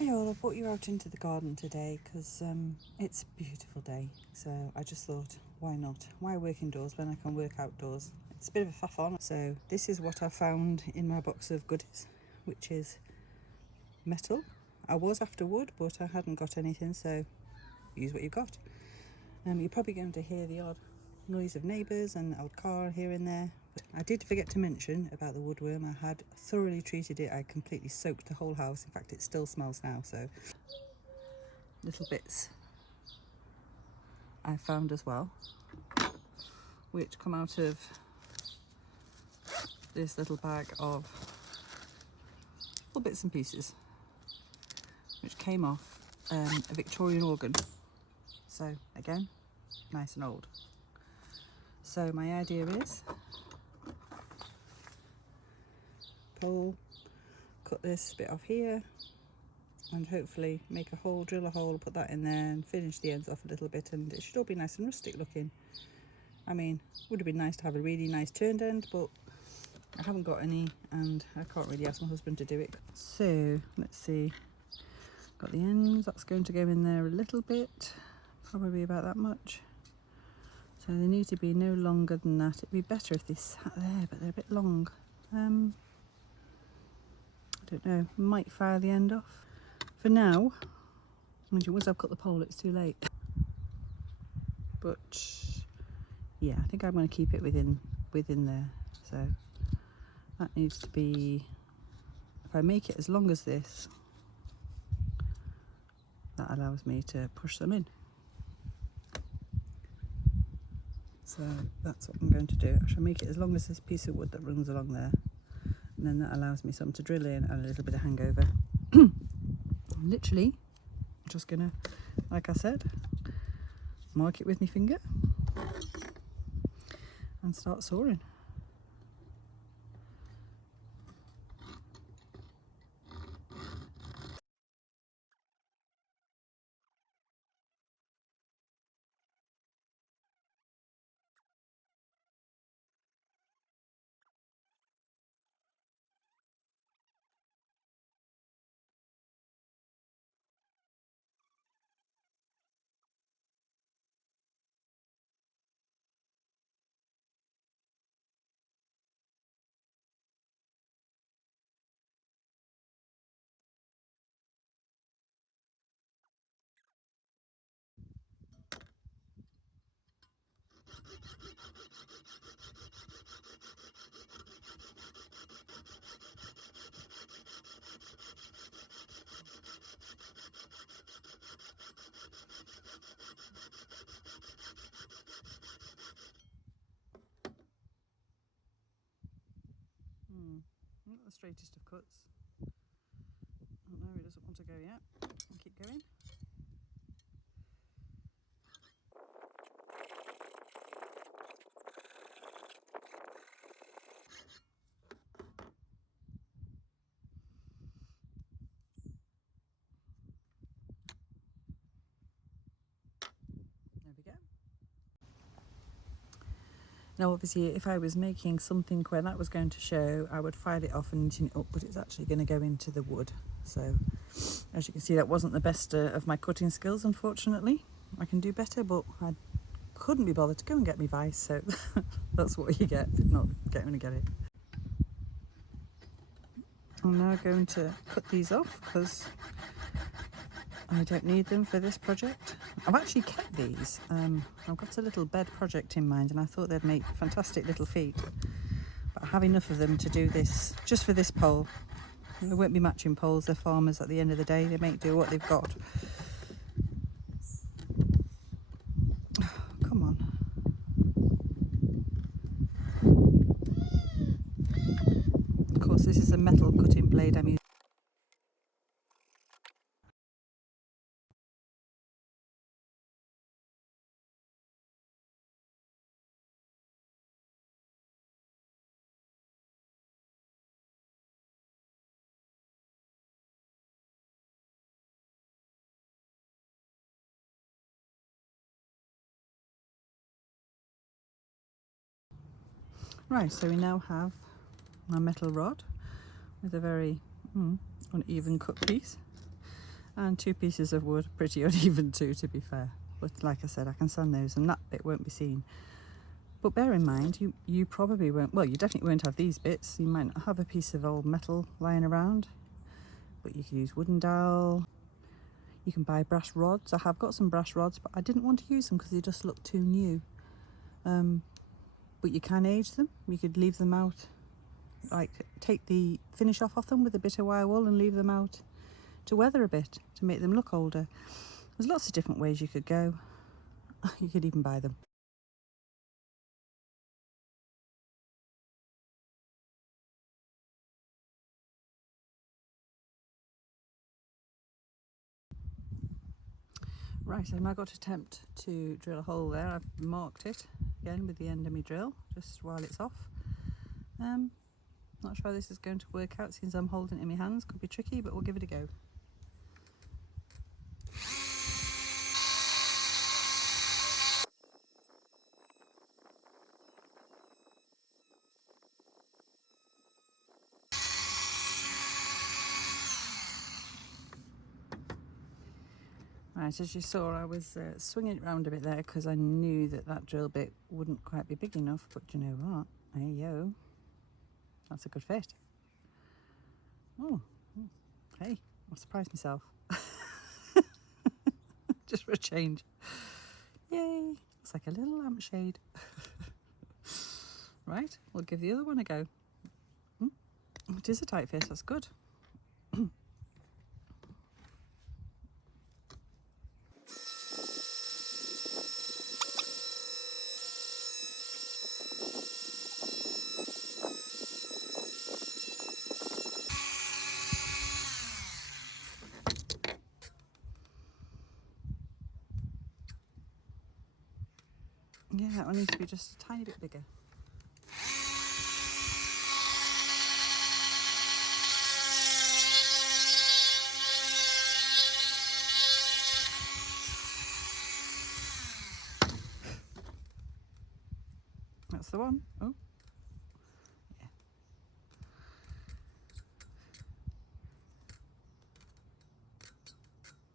Hey all, I brought you out into the garden today because it's a beautiful day, so I just thought, why not? Why work indoors when I can work outdoors? It's a bit of a faff on. So this is what I found in my box of goodies, which is metal. I was after wood, but I hadn't got anything, so use what you've got. You're probably going to hear the odd noise of neighbours and the odd car here and there. But I did forget to mention about the woodworm. I had thoroughly treated it. I completely soaked the whole house. In fact, it still smells now, so little bits I found as well, which come out of this little bag of little bits and pieces, which came off a Victorian organ. So again, nice and old. So my idea is cut this bit off here and hopefully make a hole, drill a hole, put that in there and finish the ends off a little bit, and it should all be nice and rustic looking. I mean, would have been nice to have a really nice turned end, but I haven't got any and I can't really ask my husband to do it. So let's see, got the ends, that's going to go in there a little bit, probably about that much. So they need to be no longer than that. It'd be better if they sat there, but they're a bit long. I don't know, might fire the end off. For now, once I've cut the pole it's too late. But yeah, I think I'm going to keep it within there. So that needs to be, if I make it as long as this, that allows me to push them in. So that's what I'm going to do. I shall make it as long as this piece of wood that runs along there, and then that allows me some to drill in and a little bit of hangover. Literally, I'm just gonna, like I said, mark it with my finger and start sawing. Not the straightest of cuts. Oh no, he doesn't want to go yet. I'll keep going. There we go. Now obviously if I was making something where that was going to show, I would file it off and neaten it up, but it's actually going to go into the wood. So as you can see, that wasn't the best of my cutting skills, unfortunately. I can do better, but I couldn't be bothered to go and get me vice, so that's what you get for not getting to get it. I'm now going to cut these off because I don't need them for this project. I've actually kept these. I've got a little bed project in mind and I thought they'd make fantastic little feet. But I have enough of them to do this, just for this pole. There won't be matching poles, they're farmers at the end of the day. They make do what they've got. Come on. Of course, this is a metal cutting blade I'm using. Right, so we now have my metal rod with a very uneven cut piece. and 2 pieces of wood, pretty uneven too, to be fair. But like I said, I can sand those and that bit won't be seen. But bear in mind, you probably won't, well, you definitely won't have these bits. You might not have a piece of old metal lying around, but you can use wooden dowel. You can buy brass rods. I have got some brass rods, but I didn't want to use them because they just look too new. But you can age them. You could leave them out, like take the finish off them with a bit of wire wool and leave them out to weather a bit to make them look older. There's lots of different ways you could go. You could even buy them. Right, I've now got to attempt to drill a hole there. I've marked it again with the end of my drill just while it's off. Not sure how this is going to work out since I'm holding it in my hands. Could be tricky, but we'll give it a go. Right, as you saw, I was swinging it round a bit there because I knew that that drill bit wouldn't quite be big enough, but you know what? There you go. That's a good fit. Oh, hey, I've surprised myself. Just for a change. Yay, it's like a little lampshade. Right, we'll give the other one a go. It is a tight fit, that's good. Yeah, that one needs to be just a tiny bit bigger. That's the one. Oh, yeah.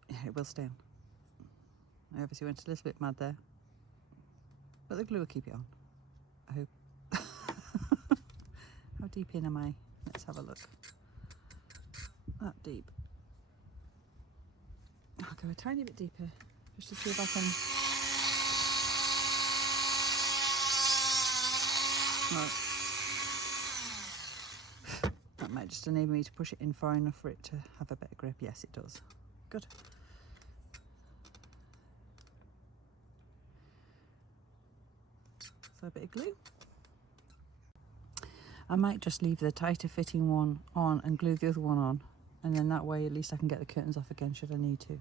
Yeah, it will stay on. I obviously went a little bit mad there, but the glue will keep it on, I hope. How deep in am I? Let's have a look. That deep. I'll go a tiny bit deeper just to see if I can. Right. That might just enable me to push it in far enough for it to have a better grip. Yes, it does. Good. So a bit of glue. I might just leave the tighter fitting one on and glue the other one on, and then that way at least I can get the curtains off again should I need to.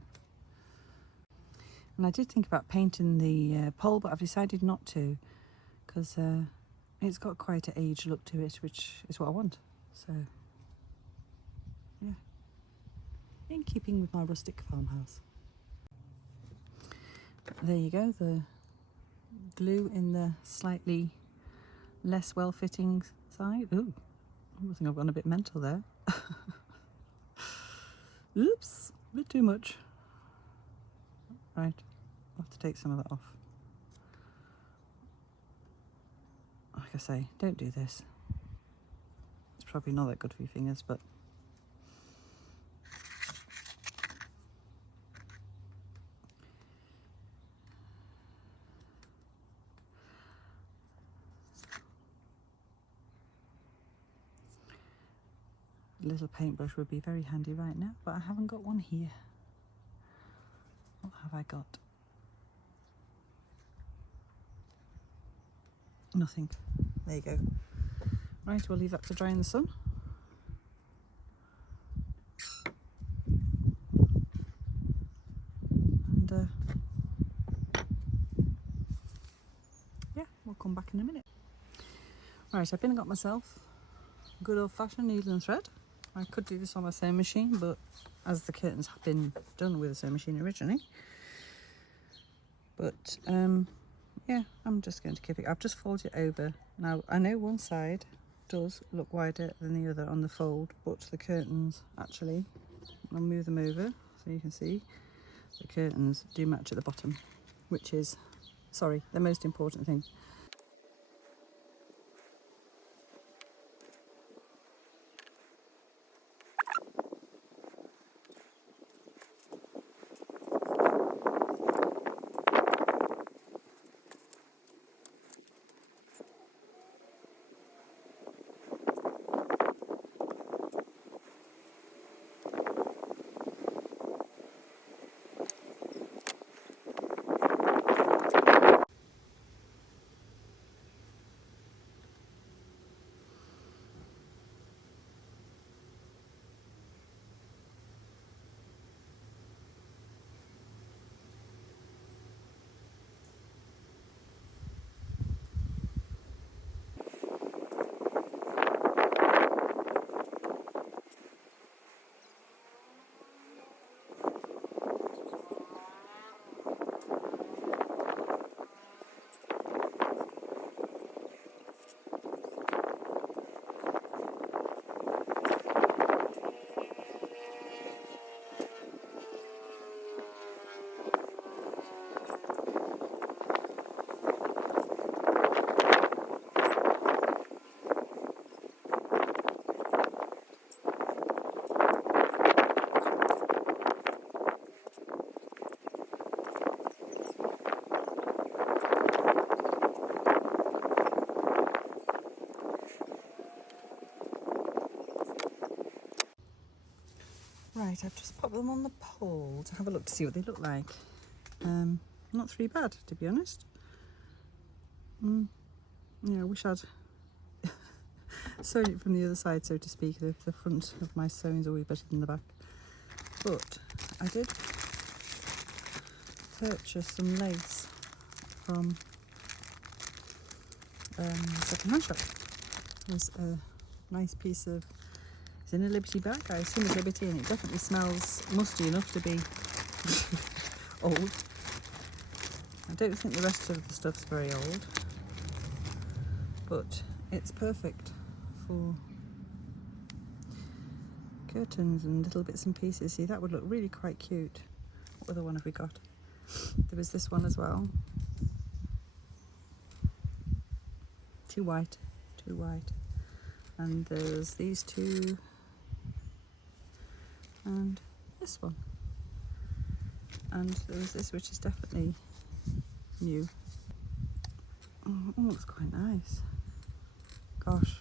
And I did think about painting the pole, but I've decided not to because it's got quite an aged look to it, which is what I want. So yeah, in keeping with my rustic farmhouse. There you go, the glue in the slightly less well-fitting side. Ooh, I think I've gone a bit mental there. Oops, a bit too much. Right, I'll have to take some of that off. Like I say, don't do this. It's probably not that good for your fingers, but a little paintbrush would be very handy right now, but I haven't got one here. What have I got? Nothing. There you go. Right, we'll leave that to dry in the sun. And yeah, we'll come back in a minute. Right, I've been and got myself good old-fashioned needle and thread. I could do this on my sewing machine, but as the curtains have been done with a sewing machine originally. But yeah, I'm just going to keep it. I've just folded it over. Now, I know one side does look wider than the other on the fold, but the curtains, actually, I'll move them over So you can see the curtains do match at the bottom, which is, sorry, the most important thing. Right, I've just popped them on the pole to have a look to see what they look like. Not too bad, to be honest. Yeah, I wish I'd sewn it from the other side, so to speak. The front of my sewing is always better than the back. But I did purchase some lace from second-hand shop. There's a nice piece of, it's in a Liberty bag, I assume it's Liberty, and it definitely smells musty enough to be old. I don't think the rest of the stuff's very old, but it's perfect for curtains and little bits and pieces. See, that would look really quite cute. What other one have we got? There was this one as well. Too white. And there's these two and this one. And there's this, which is definitely new. Oh, it looks quite nice. Gosh,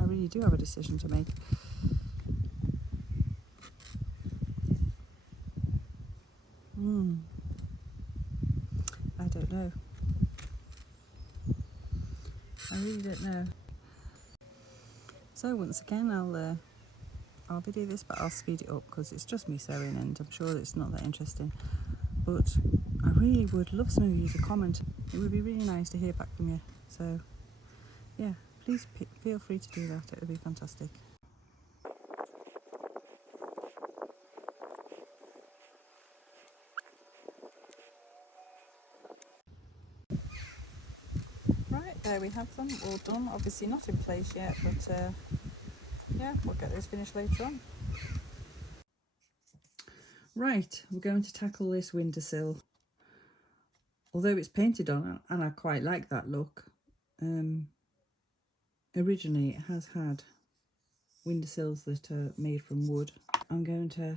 I really do have a decision to make. I don't know. I really don't know. So once again, I'll video this, but I'll speed it up because it's just me sewing, and I'm sure it's not that interesting. But I really would love some of you to comment. It would be really nice to hear back from you. So yeah, please feel free to do that. It would be fantastic. Right, there we have them all done. Obviously not in place yet, but yeah, we'll get those finished later on. Right, we're going to tackle this windowsill. Although it's painted on, and I quite like that look, originally it has had windowsills that are made from wood. I'm going to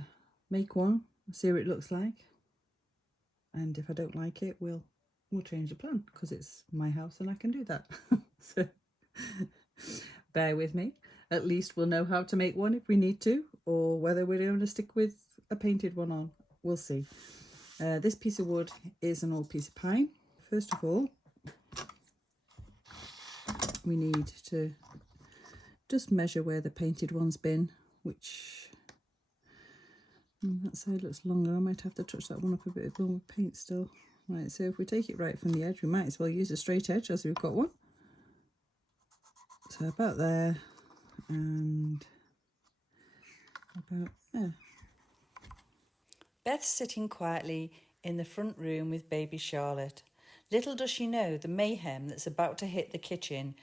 make one, see what it looks like, and if I don't like it, we'll change the plan, because it's my house and I can do that. So bear with me. At least we'll know how to make one if we need to, or whether we're going to stick with a painted one on. We'll see. This piece of wood is an old piece of pine. First of all, we need to just measure where the painted one's been, which that side looks longer. I might have to touch that one up a bit more with paint still. Right, so if we take it right from the edge, we might as well use a straight edge as we've got one. So about there, and about there. Beth's sitting quietly in the front room with baby Charlotte. Little does she know the mayhem that's about to hit the kitchen,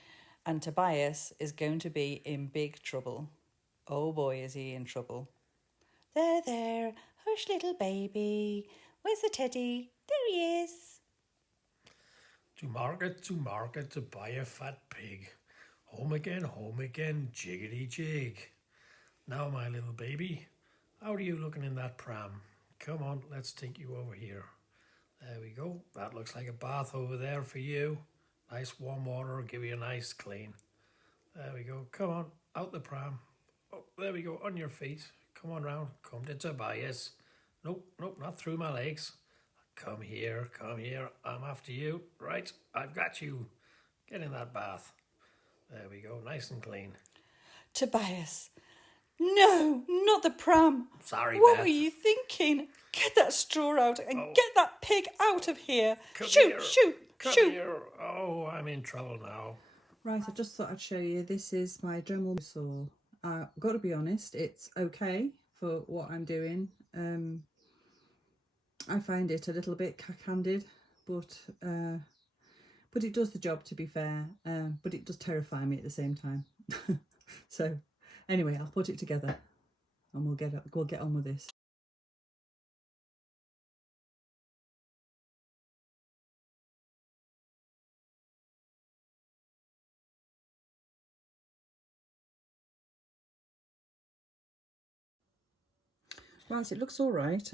and Tobias is going to be in big trouble. Oh boy, is he in trouble. There, Irish little baby. Where's the teddy? There he is. To market to buy a fat pig. Home again, jiggity jig. Now, my little baby, how are you looking in that pram? Come on, let's take you over here. There we go. That looks like a bath over there for you. Nice warm water will give you a nice clean. There we go. Come on, out the pram. Oh, there we go, on your feet. Come on round. Come to Tobias. Nope, not through my legs. Come here. I'm after you. Right, I've got you. Get in that bath. There we go, nice and clean. Tobias, no, not the pram. Sorry, What Beth. were you thinking? Get that straw out and get that pig out of here. Come Shoot. here. Oh, I'm in trouble now. Right, I just thought I'd show you. This is my Dremel saw. I've got to be honest, it's okay for what I'm doing. I find it a little bit cack-handed, but it does the job, to be fair. But it does terrify me at the same time. So anyway, I'll put it together and we'll get on with this. Right, it looks all right.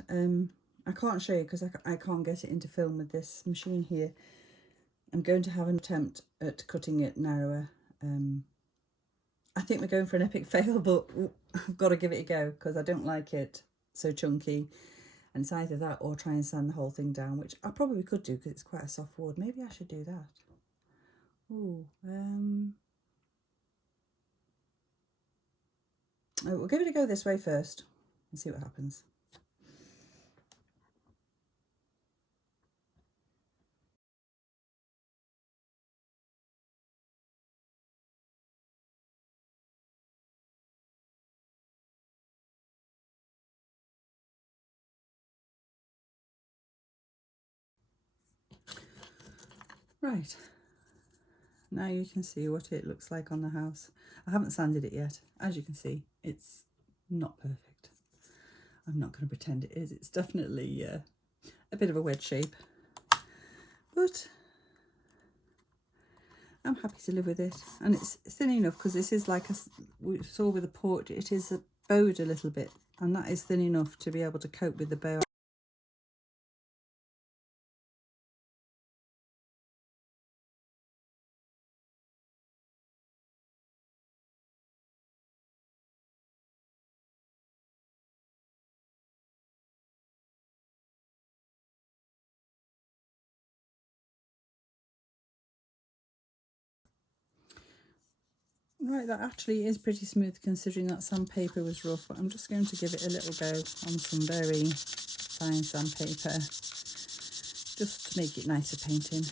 I can't show you because I can't get it into film with this machine here. I'm going to have an attempt at cutting it narrower. I think we're going for an epic fail, but I've got to give it a go because I don't like it so chunky. And it's either that or try and sand the whole thing down, which I probably could do because it's quite a soft wood. Maybe I should do that. Ooh, we'll give it a go this way first and see what happens. Right, now you can see what it looks like on the house. I haven't sanded it yet. As you can see, it's not perfect. I'm not going to pretend it is. It's definitely a bit of a wedge shape, but I'm happy to live with it. And it's thin enough because this is like we saw with the porch, it is bowed a little bit, and that is thin enough to be able to cope with the bow. Right, that actually is pretty smooth considering that sandpaper was rough, but I'm just going to give it a little go on some very fine sandpaper just to make it nicer painting.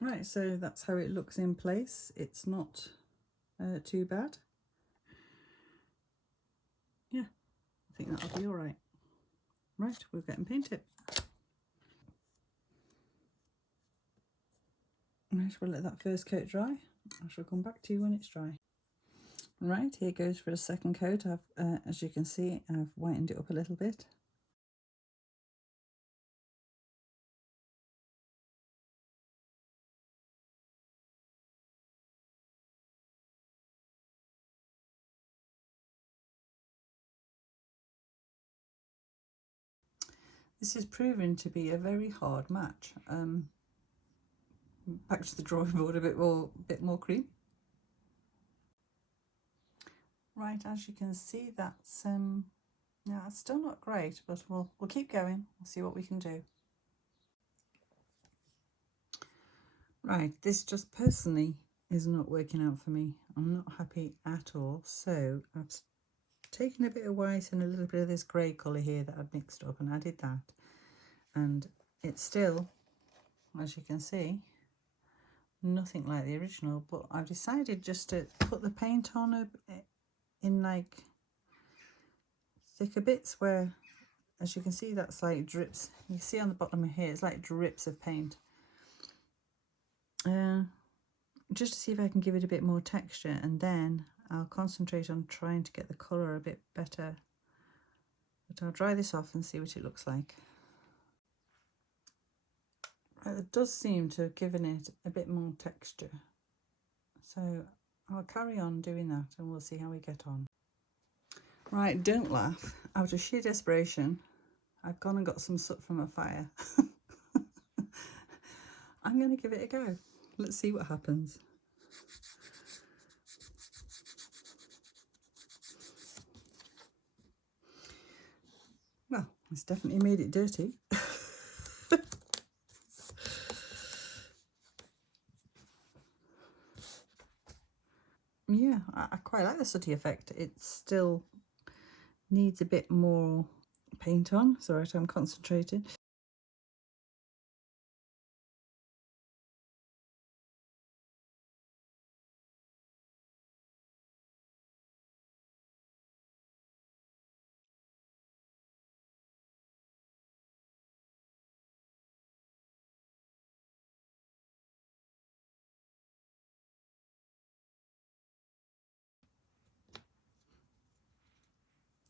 Right, so that's how it looks in place. It's not too bad. Yeah, I think that'll be all right. Right, we'll get and paint it. Right, we'll let that first coat dry. I shall come back to you when it's dry. Right, here goes for a second coat. I've, as you can see, I've whitened it up a little bit. This is proving to be a very hard match. Back to the drawing board, a bit more cream. Right, as you can see, that's yeah, it's still not great, but we'll keep going. We'll see what we can do. Right, this just personally is not working out for me. I'm not happy at all. So I've taken a bit of white and a little bit of this grey colour here that I'd mixed up and added that. And it's still, as you can see, nothing like the original, but I've decided just to put the paint on in like thicker bits where, as you can see, that's like drips. You see on the bottom of here, it's like drips of paint. just to see if I can give it a bit more texture, and then I'll concentrate on trying to get the colour a bit better. But I'll dry this off and see what it looks like. It does seem to have given it a bit more texture, so I'll carry on doing that and we'll see how we get on. Right, don't laugh. Out of sheer desperation, I've gone and got some soot from a fire. I'm going to give it a go. Let's see what happens. Well, it's definitely made it dirty. Yeah, I quite like the sooty effect. It still needs a bit more paint on. It's all right, I'm concentrated.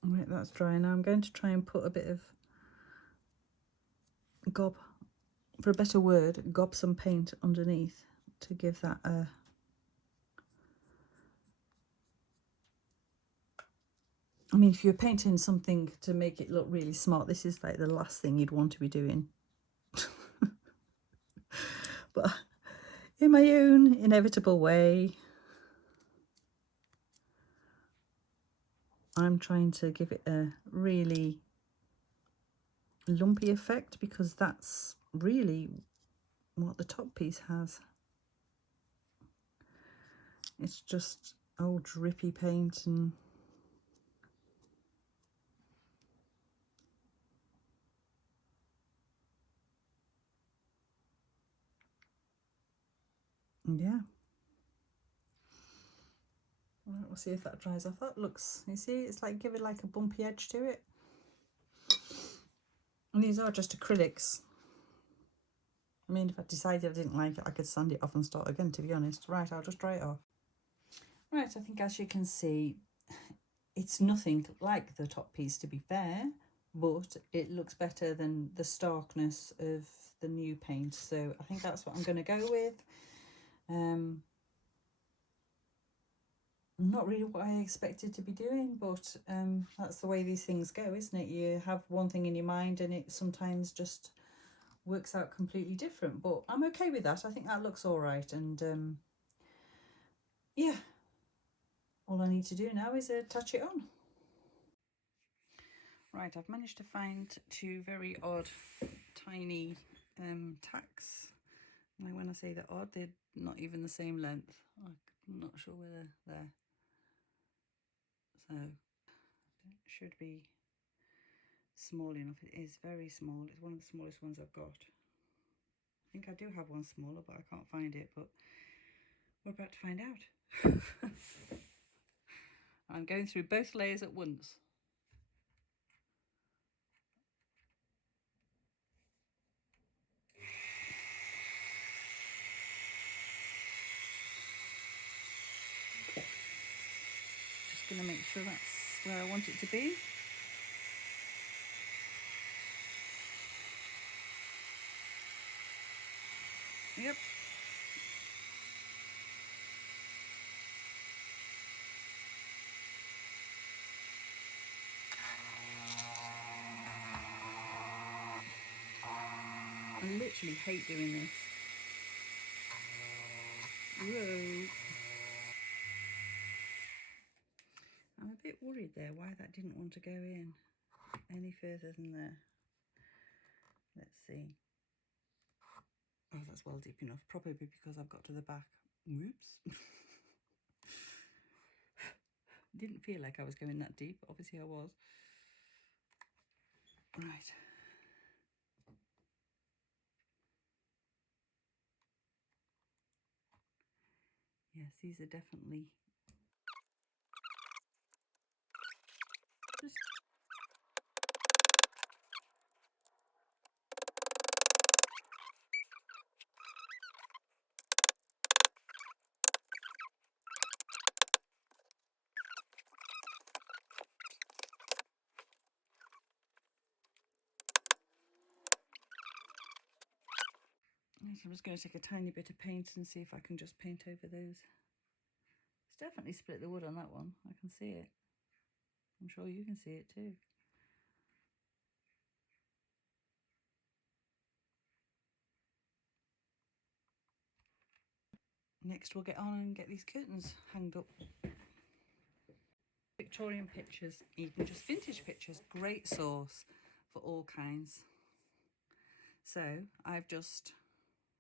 Right, that's dry. Now I'm going to try and put a bit of gob, for a better word, gob some paint underneath to give that a... I mean, if you're painting something to make it look really smart, this is like the last thing you'd want to be doing. But in my own inevitable way, I'm trying to give it a really lumpy effect, because that's really what the top piece has. It's just old drippy paint and yeah. Right, we'll see if that dries off. That looks, you see, it's like giving like a bumpy edge to it. And these are just acrylics. I mean, if I decided I didn't like it, I could sand it off and start again, to be honest. Right, I'll just dry it off. Right, I think as you can see, it's nothing like the top piece, to be fair, but it looks better than the starkness of the new paint. So I think that's what I'm going to go with. Not really what I expected to be doing, but that's the way these things go, isn't it? You have one thing in your mind and it sometimes just works out completely different, but I'm okay with that. I think that looks all right, and yeah, all I need to do now is touch it on. Right, I've managed to find two very odd tiny tacks. Now when I say they're odd, they're not even the same length. I'm not sure whether they're... So it should be small enough. It is very small. It's one of the smallest ones I've got. I think I do have one smaller, but I can't find it, but we're about to find out. I'm going through both layers at once. Just going to make sure that's where I want it to be. Yep. I literally hate doing this. Whoa. I'm a bit worried there why that didn't want to go in any further than there. Let's see. Oh, that's well deep enough. Probably because I've got to the back. Whoops. Didn't feel like I was going that deep. Obviously I was. Right. Yes, these are definitely... So I'm just going to take a tiny bit of paint and see if I can just paint over those. It's definitely split the wood on that one. I can see it. I'm sure you can see it too. Next we'll get on and get these curtains hanged up. Victorian pictures, even just vintage pictures, great source for all kinds. So I've just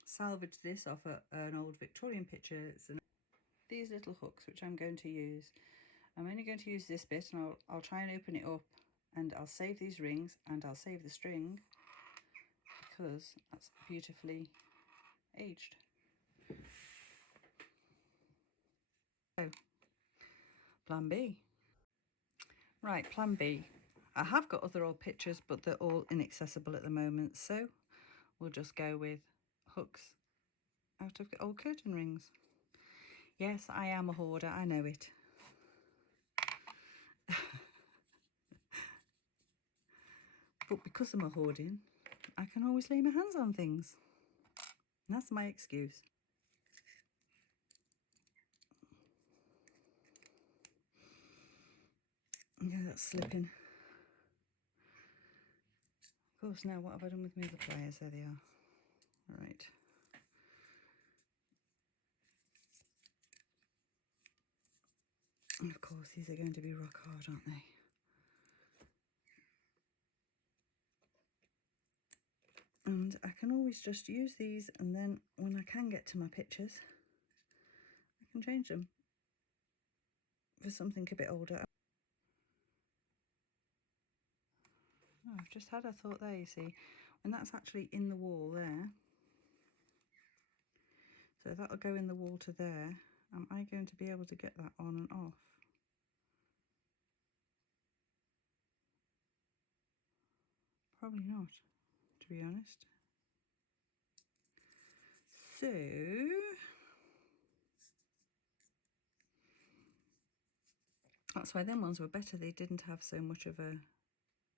salvaged this off an old Victorian picture. It's these little hooks which I'm going to use. I'm only going to use this bit, and I'll try and open it up, and I'll save these rings and I'll save the string because that's beautifully aged. So plan B. Right, plan B. I have got other old pictures, but they're all inaccessible at the moment, so we'll just go with hooks out of old curtain rings. Yes, I am a hoarder, I know it. But because I'm a hoarding, I can always lay my hands on things. And that's my excuse. Yeah, that's slipping. Of course, now what have I done with my other pliers? There they are. All right. And of course, these are going to be rock hard, aren't they? And I can always just use these, and then when I can get to my pictures, I can change them for something a bit older. Oh, I've just had a thought there, you see, and that's actually in the wall there. So that'll go in the wall to there. Am I going to be able to get that on and off? Probably not, to be honest. So that's why them ones were better. They didn't have so much of a,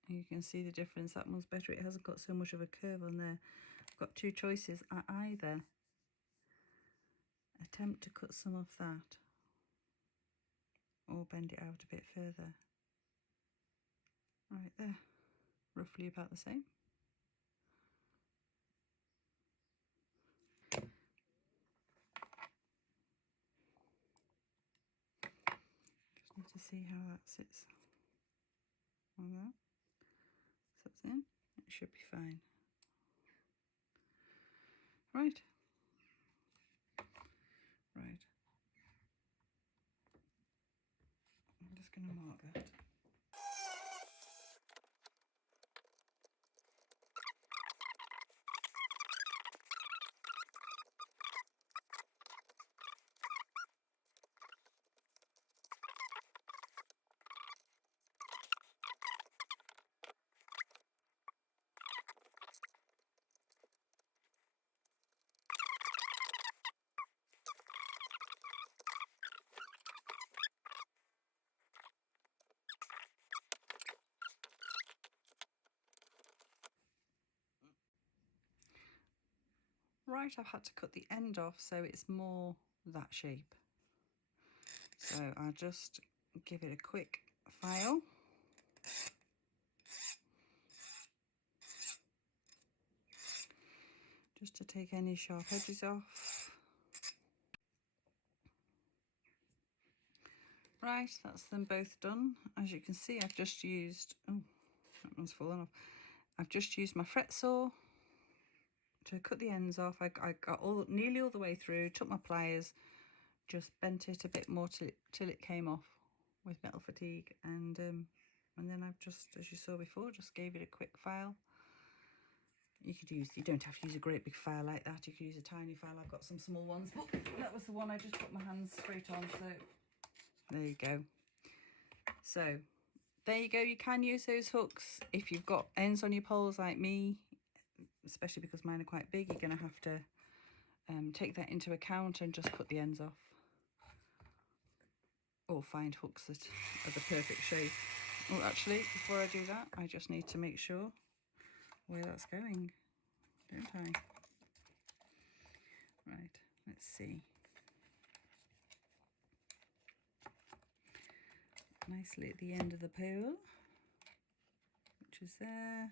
you can see the difference. That one's better. It hasn't got so much of a curve on there. I've got two choices. I either attempt to cut some off that or bend it out a bit further. Right there, roughly about the same. Just need to see how that sits on that. So that's in, it should be fine. Right. Right. I'm just going to mark that. Right, I've had to cut the end off so it's more that shape. So I'll just give it a quick file. Just to take any sharp edges off. Right, that's them both done. As you can see, I've just used, oh, that one's fallen off. I've just used my fret saw to cut the ends off. I got nearly all the way through, took my pliers, just bent it a bit more till it came off with metal fatigue, and then I've just, as you saw before, just gave it a quick file. You don't have to use a great big file like that. You could use a tiny file. I've got some small ones, but that was the one I just put my hands straight on, so there you go. So there you go. You can use those hooks if you've got ends on your poles like me, especially because mine are quite big. You're going to have to take that into account and just cut the ends off, or find hooks that are the perfect shape. Oh, actually, before I do that, I just need to make sure where that's going, don't I? Right, let's see. Nicely at the end of the pole, which is there,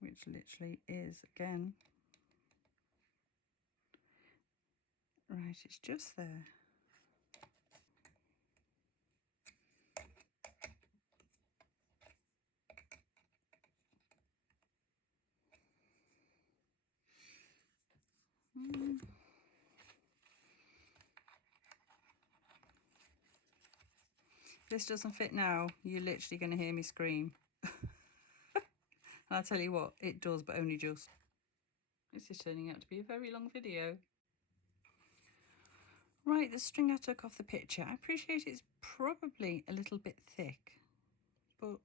which literally is again, right, it's just there. If this doesn't fit now, you're literally going to hear me scream. And I'll tell you what, it does, but only just. This is turning out to be a very long video. Right, the string I took off the picture, I appreciate it's probably a little bit thick, but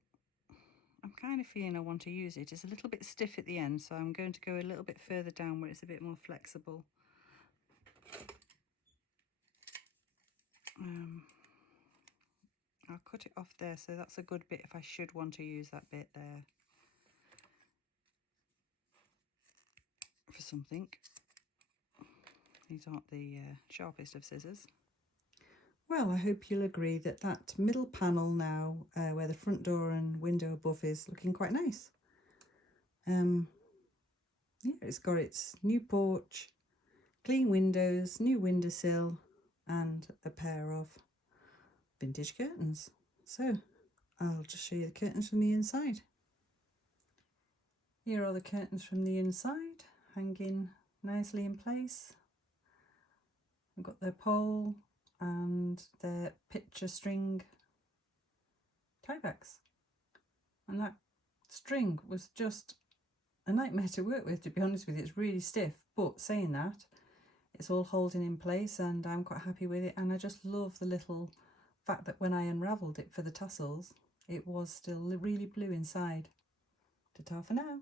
I'm kind of feeling I want to use it. It's a little bit stiff at the end, so I'm going to go a little bit further down where it's a bit more flexible. I'll cut it off there, so that's a good bit if I should want to use that bit there for something. These aren't the sharpest of scissors. Well, I hope you'll agree that that middle panel now, where the front door and window above is, looking quite nice. Yeah, it's got its new porch, clean windows, new windowsill, and a pair of vintage curtains. So I'll just show you the curtains from the inside. Here are the curtains from the inside, hanging nicely in place. I've got their pole and their picture string tiebacks. And that string was just a nightmare to work with, to be honest with you. It's really stiff, but saying that, it's all holding in place and I'm quite happy with it. And I just love the little fact that when I unravelled it for the tassels, it was still really blue inside. Ta-ta for now.